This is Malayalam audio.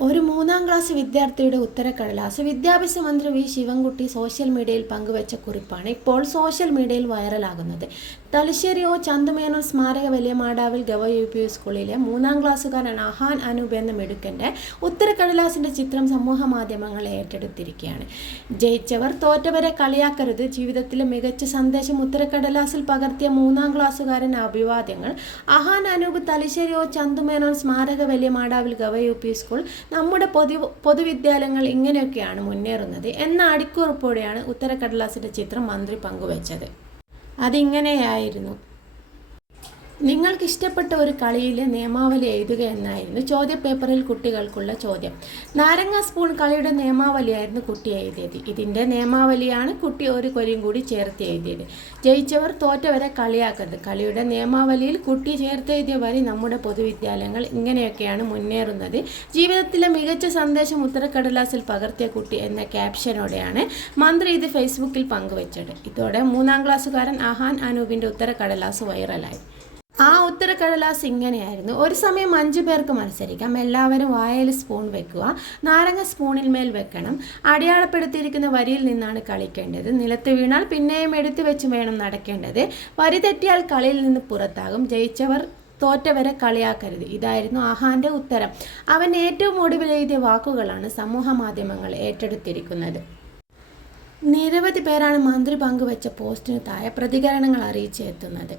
ഒരു മൂന്നാം ക്ലാസ് വിദ്യാർത്ഥിയുടെ ഉത്തരക്കടലാസ് വിദ്യാഭ്യാസ മന്ത്രി വി. ശിവൻകുട്ടി സോഷ്യൽ മീഡിയയിൽ പങ്കുവച്ച കുറിപ്പാണ് ഇപ്പോൾ സോഷ്യൽ മീഡിയയിൽ വൈറലാകുന്നത്. തലശ്ശേരി ഒ സ്മാരക വലിയ മാടാവിൽ ഗവ യു പി സ്കൂളിലെ മൂന്നാം ക്ലാസ്സുകാരൻ അഹാൻ അനൂപ് എന്ന മിടുക്കന്റെ ഉത്തരക്കടലാസിന്റെ ചിത്രം സമൂഹ മാധ്യമങ്ങൾ ഏറ്റെടുത്തിരിക്കുകയാണ്. ജയിച്ചവർ തോറ്റവരെ കളിയാക്കരുത്. ജീവിതത്തിലെ മികച്ച സന്ദേശം ഉത്തരക്കടലാസിൽ പകർത്തിയ മൂന്നാം ക്ലാസ്സുകാരൻ അഭിവാദ്യങ്ങൾ. അഹാൻ അനൂപ് തലശ്ശേരി ഒ സ്മാരക വലിയ മാടാവിൽ ഗവ യു പി സ്കൂൾ നമ്മുടെ പൊതു പൊതുവിദ്യാലയങ്ങൾ ഇങ്ങനെയൊക്കെയാണ് മുന്നേറുന്നത്. എന്ന അടിക്കുറിപ്പോടെയാണ് ഉത്തരക്കടലാസിന്റെ ചിത്രം മന്ത്രി പങ്കുവച്ചത്. അതിങ്ങനെയായിരുന്നു. നിങ്ങൾക്ക് ഇഷ്ടപ്പെട്ട ഒരു കളിയിലെ നിയമാവലി എഴുതുക എന്നായിരുന്നു ചോദ്യപേപ്പറിൽ കുട്ടികൾക്കുള്ള ചോദ്യം. നാരങ്ങ സ്പൂൺ കളിയുടെ നിയമാവലിയായിരുന്നു കുട്ടി എഴുതിയത്. ഇതിന്റെ നിയമാവലിയാണ് കുട്ടി ഒരു കൊരിയും കൂടി ചേർത്ത് എഴുതിയത്. ജയിച്ചവർ തോറ്റവരെ കളിയാക്കരുത്. കളിയുടെ നിയമാവലിയിൽ കുട്ടി ചേർത്ത് എഴുതിയ വരി നമ്മുടെ പൊതുവിദ്യാലയങ്ങൾ ഇങ്ങനെയൊക്കെയാണ് മുന്നേറുന്നത്. ജീവിതത്തിലെ മികച്ച സന്ദേശം ഉത്തരക്കടലാസിൽ പകർത്തിയ കുട്ടി എന്ന ക്യാപ്ഷനോടെയാണ് മന്ത്രി ഇത് ഫേസ്ബുക്കിൽ പങ്കുവച്ചത്. ഇതോടെ മൂന്നാം ക്ലാസ്സുകാരൻ അഹാൻ അനൂപിന്റെ ഉത്തരക്കടലാസ് വൈറലായി. ആ ഉത്തരക്കടലാസ് ഇങ്ങനെയായിരുന്നു. ഒരു സമയം അഞ്ചു പേർക്ക് മത്സരിക്കാം. എല്ലാവരും വായയിൽ സ്പൂൺ വെക്കുക. നാരങ്ങ സ്പൂണിൽ മേൽ വെക്കണം. അടയാളപ്പെടുത്തിയിരിക്കുന്ന വരിയിൽ നിന്നാണ് കളിക്കേണ്ടത്. നിലത്ത് വീണാൽ പിന്നെയും എടുത്തു വെച്ച് വേണം നടക്കേണ്ടത്. വരി തെറ്റിയാൽ കളിയിൽ നിന്ന് പുറത്താകും. ജയിച്ചവർ തോറ്റവരെ കളിയാക്കരുത്. ഇതായിരുന്നു ആഹാന്റെ ഉത്തരം. അവൻ ഏറ്റവും ഒടുവിൽ എഴുതിയ വാക്കുകളാണ് സമൂഹ മാധ്യമങ്ങൾ ഏറ്റെടുത്തിരിക്കുന്നത്. നിരവധി പേരാണ് മന്ത്രി പങ്കുവച്ച പോസ്റ്റിന് താഴെ പ്രതികരണങ്ങൾ അറിയിച്ചെത്തുന്നത്